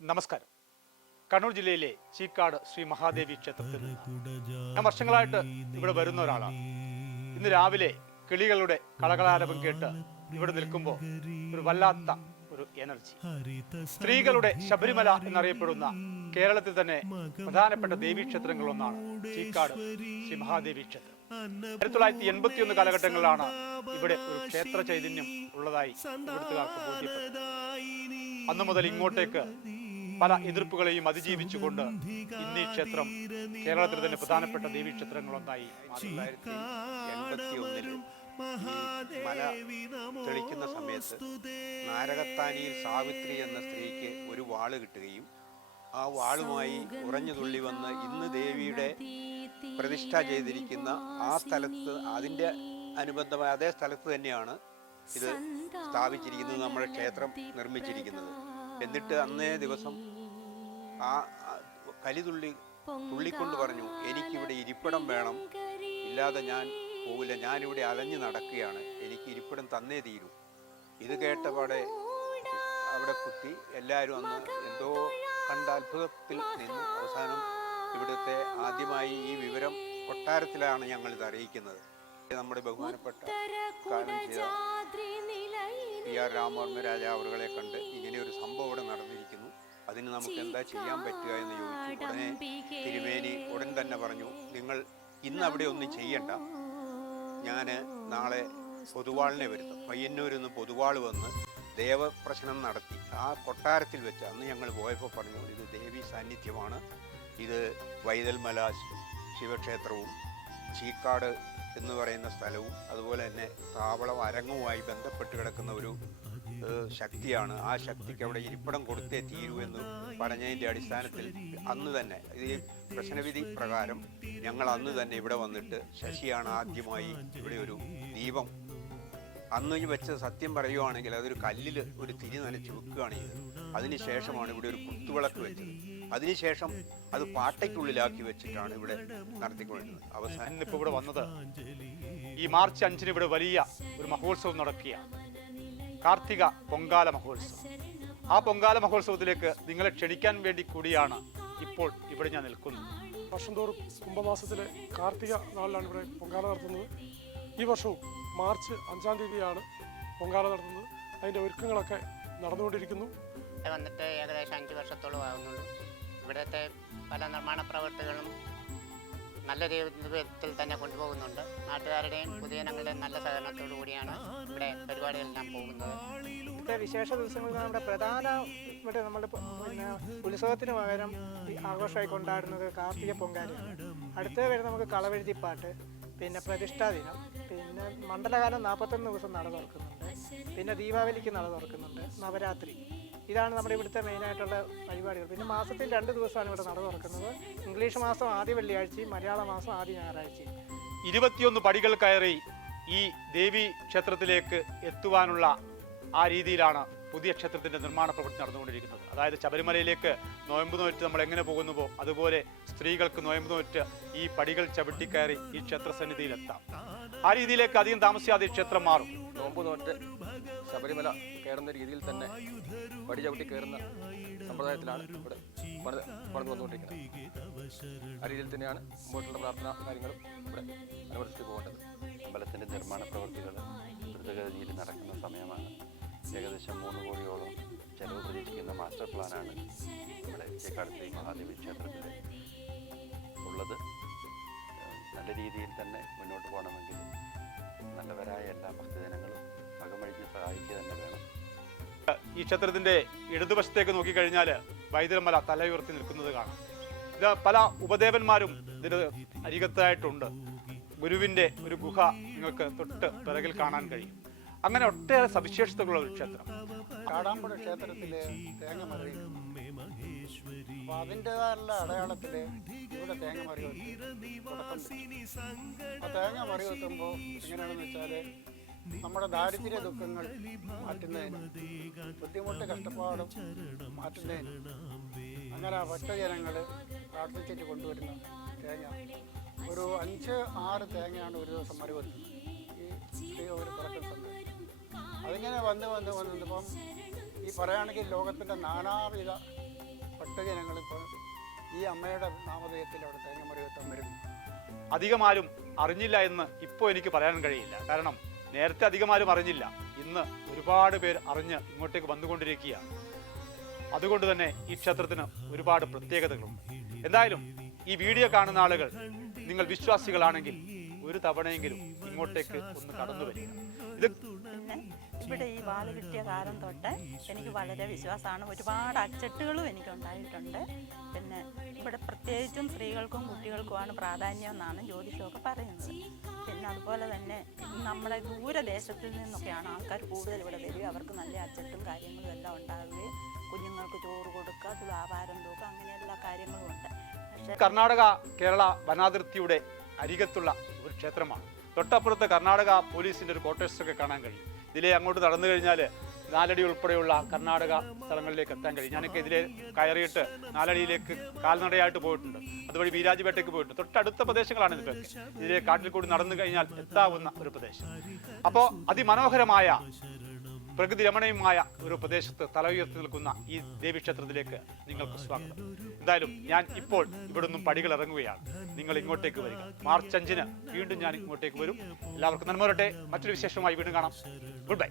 നമസ്കാരം. കണ്ണൂർ ജില്ലയിലെ ചീക്കാട് ശ്രീ മഹാദേവി ക്ഷേത്രത്തിൽ ഞാൻ വർഷങ്ങളായിട്ട് ഇവിടെ വരുന്ന ഒരാളാണ്. ഇന്ന് രാവിലെ കിളികളുടെ കളകളാരവം കേട്ട് ഇവിടെ നിൽക്കുമ്പോൾ ഒരു വല്ലാത്ത ഒരു എനർജി. സ്ത്രീകളുടെ ശബരിമല എന്നറിയപ്പെടുന്ന കേരളത്തിൽ തന്നെ പ്രധാനപ്പെട്ട ദേവീക്ഷേത്രങ്ങളൊന്നാണ് ചീക്കാട് ശ്രീ മഹാദേവി ക്ഷേത്രം. ആയിരത്തി തൊള്ളായിരത്തി എൺപത്തി ഒന്ന് കാലഘട്ടങ്ങളിലാണ് ഇവിടെ ഒരു ക്ഷേത്ര ചൈതന്യം ഉള്ളതായി ഇവിടുത്തുകാർക്ക് അന്നു മുതൽ ഇങ്ങോട്ടേക്ക് പല എതിർപ്പുകളെയും അതിജീവിച്ചുകൊണ്ട് ഇന്ന് ഈ ക്ഷേത്രം കേരളത്തിൽ തന്നെ പ്രധാനപ്പെട്ട ദേവീക്ഷേത്രങ്ങളൊന്നായി ക്ഷേത്രങ്ങളൊന്നായി തെളിക്കുന്ന സമയത്ത് നാരകത്താനിയിൽ സാവിത്രി എന്ന സ്ത്രീക്ക് ഒരു വാൾ കിട്ടുകയും ആ വാളുമായി ഉറഞ്ഞു തുള്ളി വന്ന് ഇന്ന് ദേവിയുടെ പ്രതിഷ്ഠ ചെയ്തിരിക്കുന്ന ആ സ്ഥലത്ത് അതിന്റെ അനുബന്ധമായ അതേ സ്ഥലത്ത് തന്നെയാണ് ഇത് സ്ഥാപിച്ചിരിക്കുന്നത് നമ്മുടെ ക്ഷേത്രം നിർമ്മിച്ചിരിക്കുന്നത്. എന്നിട്ട് അന്നേ ദിവസം ആ കലിതുള്ളി തുള്ളിക്കൊണ്ട് പറഞ്ഞു എനിക്കിവിടെ ഇരിപ്പിടം വേണം. ഇല്ലാതെ ഞാൻ പോവില്ല. ഞാനിവിടെ അലഞ്ഞു നടക്കുകയാണ്. എനിക്ക് ഇരിപ്പിടം തന്നേ തീരൂ. ഇത് കേട്ടപാടെ അവിടെ കുത്തി എല്ലാവരും അന്ന് എന്തോ കണ്ട അത്ഭുതത്തിൽ നിന്ന് അവസാനം ഇവിടുത്തെ ആദ്യമായി ഈ വിവരം കൊട്ടാരത്തിലാണ് ഞങ്ങൾ ഇത് അറിയിക്കുന്നത് നമ്മുടെ ബഹുമാനപ്പെട്ട കാലം ചെയ്ത പി ആർ രാമവർമ്മ രാജാവറുകളെ കണ്ട് ഇങ്ങനെ ഒരു സംഭവം ഇവിടെ നടന്നിരിക്കുന്നു. അതിന് നമുക്ക് എന്താ ചെയ്യാൻ പറ്റുക എന്ന് ചോദിച്ചു. ഉടനെ തിരുമേനി ഉടൻ തന്നെ പറഞ്ഞു നിങ്ങൾ ഇന്ന് അവിടെ ഒന്നും ചെയ്യണ്ട. ഞാൻ നാളെ പൊതുവാളിനെ വരുത്തും. പയ്യന്നൂരിൽ നിന്ന് പൊതുവാൾ വന്ന് ദേവപ്രശ്നം നടത്തി. ആ കൊട്ടാരത്തിൽ വെച്ച് അന്ന് ഞങ്ങൾ പോയപ്പോൾ പറഞ്ഞു ഇത് ദേവി സാന്നിധ്യമാണ്. ഇത് വൈതൽമല ശിവക്ഷേത്രവും ചീക്കാട് എന്ന് പറയുന്ന സ്ഥലവും അതുപോലെ തന്നെ താവളം അരങ്ങുമായി ബന്ധപ്പെട്ട് കിടക്കുന്ന ഒരു ശക്തിയാണ്. ആ ശക്തിക്ക് അവിടെ ഇരിപ്പിടം കൊടുത്തേ തീരൂ എന്ന് പറഞ്ഞതിന്റെ അടിസ്ഥാനത്തിൽ അന്ന് തന്നെ ഈ പ്രശ്നവിധി പ്രകാരം ഞങ്ങൾ അന്ന് തന്നെ ഇവിടെ വന്നിട്ട് ശശിയാണ് ആദ്യമായി ഇവിടെ ഒരു ദീപം അന്ന് ഈ വെച്ച സത്യം പറയുവാണെങ്കിൽ അതൊരു കല്ലിൽ ഒരു തിരി നനച്ച് വെക്കുകയാണ് ചെയ്തത്. അതിനുശേഷമാണ് ഇവിടെ ഒരു കുത്തുവിളക്ക് വെച്ചത്. അതിനുശേഷം അത് പാട്ടയ്ക്കുള്ളിലാക്കി വെച്ചിട്ടാണ് ഇവിടെ നടത്തിക്കൊണ്ടിരുന്നത്. അവസാനം ഇപ്പോൾ ഇവിടെ വന്നത് ഈ മാർച്ച് അഞ്ചിന് ഇവിടെ വലിയ ഒരു മഹോത്സവം നടക്കുക കാർത്തിക പൊങ്കാല മഹോത്സവം. ആ പൊങ്കാല മഹോത്സവത്തിലേക്ക് നിങ്ങളെ ക്ഷണിക്കാൻ വേണ്ടി കൂടിയാണ് ഇപ്പോൾ ഇവിടെ ഞാൻ നിൽക്കുന്നത്. വർഷം തോറും കുംഭമാസത്തിലെ കാർത്തിക നാളിലാണ് ഇവിടെ പൊങ്കാല നടത്തുന്നത്. ഈ വർഷവും മാർച്ച് അഞ്ചാം തീയതിയാണ് പൊങ്കാല നടത്തുന്നത്. അതിന്റെ ഒരുക്കങ്ങളൊക്കെ നടന്നുകൊണ്ടിരിക്കുന്നു. ഇവിടെ വന്നിട്ട് ഏകദേശം അഞ്ച് വർഷത്തോളം ആകുന്നുള്ളൂ ഇവിടുത്തെ പല നിർമ്മാണ പ്രവർത്തികളും നല്ല രീതിയിൽ തന്നെ കൊണ്ടുപോകുന്നുണ്ട്. നാട്ടുകാരുടെയും പൊതുജനങ്ങളുടെയും നല്ല സഹകരണത്തോടു കൂടിയാണ് ഇവിടെ പരിപാടികളെല്ലാം പോകുന്നത്. ഇവിടുത്തെ വിശേഷ ദിവസങ്ങളിൽ നമ്മുടെ പ്രധാന ഇവിടെ നമ്മൾ പിന്നെ ഉത്സവത്തിന് പകരം ആഘോഷമായി കൊണ്ടാടുന്നത് കാർത്തിക പൊങ്കാല അടുത്തത് വരെ നമുക്ക് കളവെഴുതിപ്പാട്ട് പിന്നെ പ്രതിഷ്ഠാ ദിനം പിന്നെ മണ്ഡലകാലം നാൽപ്പത്തൊന്ന് ദിവസം നട തുറക്കുന്നുണ്ട്. പിന്നെ ദീപാവലിക്ക് നട തുറക്കുന്നുണ്ട്. നവരാത്രി. ഇതാണ് നമ്മുടെ ഇവിടുത്തെ മെയിനായിട്ടുള്ള പരിപാടികൾ. പിന്നെ മാസത്തിൽ രണ്ട് ദിവസമാണ് ഇവിടെ നട തുറക്കുന്നത്. ഇംഗ്ലീഷ് മാസം ആദ്യ വെള്ളിയാഴ്ചയും മലയാള മാസം ആദ്യ ഞായറാഴ്ചയും ഇരുപത്തിയൊന്ന് പടികൾ കയറി ഈ ദേവി ക്ഷേത്രത്തിലേക്ക് എത്തുവാനുള്ള ആ രീതിയിലാണ് പുതിയ ക്ഷേത്രത്തിന്റെ നിർമ്മാണ പ്രവൃത്തി നടന്നുകൊണ്ടിരിക്കുന്നത്. അതായത് ശബരിമലയിലേക്ക് നോയമ്പ് നോറ്റ് നമ്മൾ എങ്ങനെ പോകുന്നുവോ അതുപോലെ സ്ത്രീകൾക്ക് നോയമ്പ് നോറ്റ് ഈ പടികൾ ചവിട്ടിക്കയറി ഈ ക്ഷേത്രസന്നിധിയിൽ എത്താം. ആ രീതിയിലേക്ക് അധികം താമസിയാതെ ഈ ക്ഷേത്രം മാറും. നോമ്പ് നോറ്റ് ശബരിമല കയറുന്ന രീതിയിൽ തന്നെ പടി ചവിട്ടി കയറുന്ന സമ്പ്രദായത്തിലാണ് ഇവിടെ പണിത് പണിത് വന്നുകൊണ്ടിരിക്കുന്നത്. ആ രീതിയിൽ തന്നെയാണ് മുമ്പോട്ടുള്ള പ്രാർത്ഥന കാര്യങ്ങളും ഇവിടെ അനുവർത്തിച്ച് പോകേണ്ടത്. അമ്പലത്തിന്റെ നിർമ്മാണ പ്രവൃത്തികൾ ദ്രുതഗതിയിൽ നടക്കുന്ന സമയമാണ്. ഏകദേശം മൂന്ന് കോടിയോളം ചെലവ് പ്രതീക്ഷിക്കുന്ന മാസ്റ്റർ പ്ലാനാണ് നമ്മുടെ ചേക്കാട് ശ്രീ മഹാദേവി ക്ഷേത്രത്തിൽ ഉള്ളത്. നല്ല രീതിയിൽ തന്നെ മുന്നോട്ട് പോകണമെങ്കിൽ നല്ലവരായ എല്ലാ ഭക്തജനങ്ങളും അകമഴിഞ്ഞ് സഹായിക്കുക തന്നെ വേണം. ഈ ക്ഷേത്രത്തിന്റെ ഇടതുവശത്തേക്ക് നോക്കിക്കഴിഞ്ഞാൽ വൈദ്യമല തല ഉയർത്തി നിൽക്കുന്നത് കാണാം. ഇത് പല ഉപദേവന്മാരും ഇതിന് അരികത്തായിട്ടുണ്ട്. ഗുരുവിന്റെ ഒരു ഗുഹ നിങ്ങൾക്ക് തൊട്ട് പിറകിൽ കാണാൻ കഴിയും. അങ്ങനെ ഒട്ടേറെ സവിശേഷതകളുള്ള ഒരു ക്ഷേത്രം. കാടാമ്പുഴ ക്ഷേത്രത്തിലെ തേങ്ങ മറി അപ്പൊ അതിന്റെതായുള്ള അടയാളത്തിൽ ഇവിടെ തേങ്ങ മറി. ആ തേങ്ങ മറി വെക്കുമ്പോൾ എങ്ങനെയാണെന്ന് വെച്ചാൽ നമ്മുടെ ദാരിദ്ര്യ ദുഃഖങ്ങൾ മാറ്റുന്നതിന് ബുദ്ധിമുട്ട് കഷ്ടപ്പാടും മാറ്റുന്നതിന് അങ്ങനെ ഭക്തജനങ്ങൾ പ്രാർത്ഥിച്ചിട്ട് കൊണ്ടുവരുന്ന തേങ്ങ. ഒരു അഞ്ച് ആറ് തേങ്ങയാണ് ഒരു ദിവസം മറി വെക്കുന്നത് ഈ ഒരു സമയത്ത് അതിങ്ങനെ വന്ന് വന്ന് വന്ന് ഇപ്പം ഈ പറയുകയാണെങ്കിൽ ലോകത്തിന്റെ നാനാവിധ ഭക്തജനങ്ങളിപ്പോൾ ഈ അമ്മയുടെ നാമധേയത്തിൽ അവിടെ തേങ്ങമറിയത്തം വരും അധികമാരും അറിഞ്ഞില്ല എന്ന് ഇപ്പോൾ എനിക്ക് പറയാൻ കഴിയില്ല. കാരണം നേരത്തെ അധികമാരും അറിഞ്ഞില്ല. ഇന്ന് ഒരുപാട് പേർ അറിഞ്ഞ് ഇങ്ങോട്ടേക്ക് വന്നുകൊണ്ടിരിക്കുകയാണ്. അതുകൊണ്ട് തന്നെ ഈ ക്ഷേത്രത്തിന് ഒരുപാട് പ്രത്യേകതകളുണ്ട്. എന്തായാലും ഈ വീഡിയോ കാണുന്ന ആളുകൾ നിങ്ങൾ വിശ്വാസികളാണെങ്കിൽ ഒരു തവണയെങ്കിലും ഇങ്ങോട്ടേക്ക് ഒന്ന് കടന്നു വരിക. ഇത് ഇവിടെ ഈ വാൽ കിട്ടിയ കാലം തൊട്ട് എനിക്ക് വളരെ വിശ്വാസമാണ്. ഒരുപാട് അച്ചട്ടുകളും എനിക്കുണ്ടായിട്ടുണ്ട്. പിന്നെ ഇവിടെ പ്രത്യേകിച്ചും സ്ത്രീകൾക്കും കുട്ടികൾക്കുമാണ് പ്രാധാന്യം എന്നാണ് ജ്യോതിഷമൊക്കെ പറയുന്നത്. പിന്നെ അതുപോലെ തന്നെ നമ്മുടെ ദൂരദേശത്തിൽ നിന്നൊക്കെയാണ് ആൾക്കാർ കൂടുതൽ ഇവിടെ വരിക. അവർക്ക് നല്ല അച്ചട്ടും കാര്യങ്ങളും എല്ലാം ഉണ്ടാകുകയും കുഞ്ഞുങ്ങൾക്ക് ചോറ് കൊടുക്കുക തുലാഭാരം തൂക്കുക അങ്ങനെ എല്ലാ കാര്യങ്ങളും ഉണ്ട്. കർണാടക കേരള വനാതിർത്തിയുടെ അരികത്തുള്ള ഒരു ക്ഷേത്രമാണ്. തൊട്ടപ്പുറത്ത് കർണാടക പോലീസിന്റെ ഒരു ക്വാർട്ടേഴ്സ് ഒക്കെ കാണാൻ കഴിയും. ഇതിലെ അങ്ങോട്ട് നടന്നു കഴിഞ്ഞാൽ നാലടി ഉൾപ്പെടെയുള്ള കർണാടക സ്ഥലങ്ങളിലേക്ക് എത്താൻ കഴിയും. ഞാനൊക്കെ ഇതിലെ കയറിയിട്ട് നാലടിയിലേക്ക് കാൽനടയായിട്ട് പോയിട്ടുണ്ട്. അതുവഴി വീരാജ്പേട്ടയ്ക്ക് പോയിട്ടുണ്ട്. തൊട്ടടുത്ത പ്രദേശങ്ങളാണ് ഇതൊക്കെ ഇതിലെ കാട്ടിൽ കൂടി നടന്നു കഴിഞ്ഞാൽ എത്താവുന്ന ഒരു പ്രദേശം. അപ്പോൾ അതിമനോഹരമായ പ്രകൃതി രമണീയമായ ഒരു പ്രദേശത്ത് തല ഉയർത്തി നിൽക്കുന്ന ഈ ദേവീക്ഷേത്രത്തിലേക്ക് നിങ്ങൾക്ക് സ്വാഗതം. എന്തായാലും ഞാൻ ഇപ്പോൾ ഇവിടുന്ന് പടികൾ ഇറങ്ങുകയാണ്. നിങ്ങൾ ഇങ്ങോട്ടേക്ക് വരിക. മാർച്ച് അഞ്ചിന് വീണ്ടും ഞാൻ ഇങ്ങോട്ടേക്ക് വരും. എല്ലാവർക്കും നന്മ വരട്ടെ. മറ്റൊരു വിശേഷമായി വീണ്ടും കാണാം. Good bye